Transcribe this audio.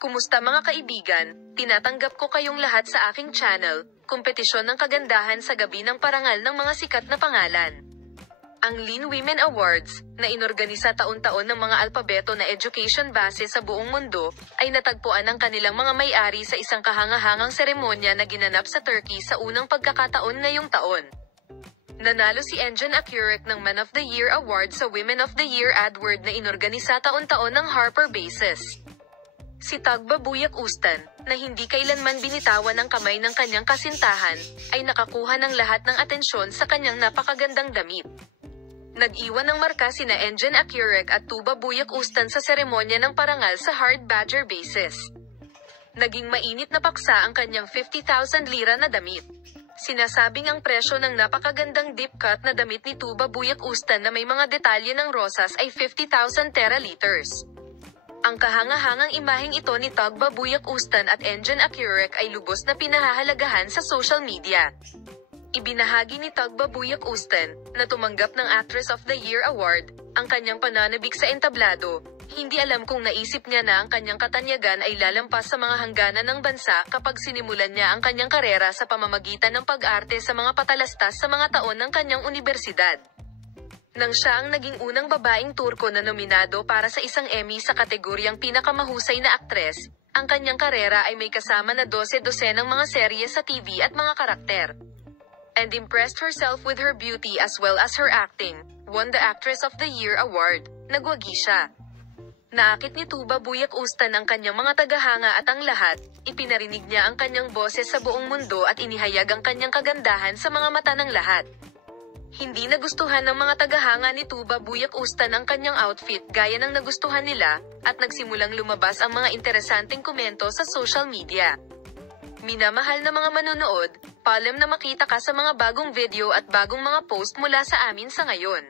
Kumusta mga kaibigan? Tinatanggap ko kayong lahat sa aking channel, Kompetisyon ng Kagandahan sa Gabi ng Parangal ng mga Sikat na Pangalan. Ang Lean Women Awards, na inorganisa taon-taon ng mga alpabeto na education base sa buong mundo, ay natagpuan ang kanilang mga may-ari sa isang kahangahangang seremonya na ginanap sa Turkey sa unang pagkakataon ngayong taon. Nanalo si Engin Akyurek ng Man of the Year Award sa Women of the Year Award na inorganisa taon-taon ng Harper Bases. Si Tagbabuyak Ustan, na hindi kailanman binitawan ang kamay ng kanyang kasintahan, ay nakakuha ng lahat ng atensyon sa kanyang napakagandang damit. Nag-iwan ng marka sina Engin Akyurek at Tagbabuyak Ustan sa seremonya ng parangal sa Hard Badger Bases. Naging mainit na paksa ang kanyang 50,000 lira na damit. Sinasabing ang presyo ng napakagandang deep cut na damit ni Tagbabuyak Ustan na may mga detalye ng rosas ay 50,000 teraliters. Ang kahangahangang imaheng ito ni Tagbabuyak Ustan at Engin Akyurek ay lubos na pinahahalagahan sa social media. Ibinahagi ni Tagbabuyak Ustan, na tumanggap ng Actress of the Year Award, ang kanyang pananabik sa entablado. Hindi alam kung naisip niya na ang kanyang katanyagan ay lalampas sa mga hangganan ng bansa kapag sinimulan niya ang kanyang karera sa pamamagitan ng pag-arte sa mga patalastas sa mga taon ng kanyang universidad. Nang siya ang naging unang babaeng Turko na nominado para sa isang Emmy sa kategoryang pinakamahusay na aktres, ang kanyang karera ay may kasama na 12-dosenang mga serye sa TV at mga karakter. And impressed herself with her beauty as well as her acting, won the Actress of the Year Award. Nagwagi siya. Naakit ni Tagbabuyak Ustan ang kanyang mga tagahanga at ang lahat, ipinarinig niya ang kanyang boses sa buong mundo at inihayag ang kanyang kagandahan sa mga mata ng lahat. Hindi nagustuhan ng mga tagahanga ni Tagbabuyak Ustan ang kanyang outfit gaya ng nagustuhan nila, at nagsimulang lumabas ang mga interesanteng komento sa social media. Minamahal na mga manonood, paalam na makita ka sa mga bagong video at bagong mga post mula sa amin sa ngayon.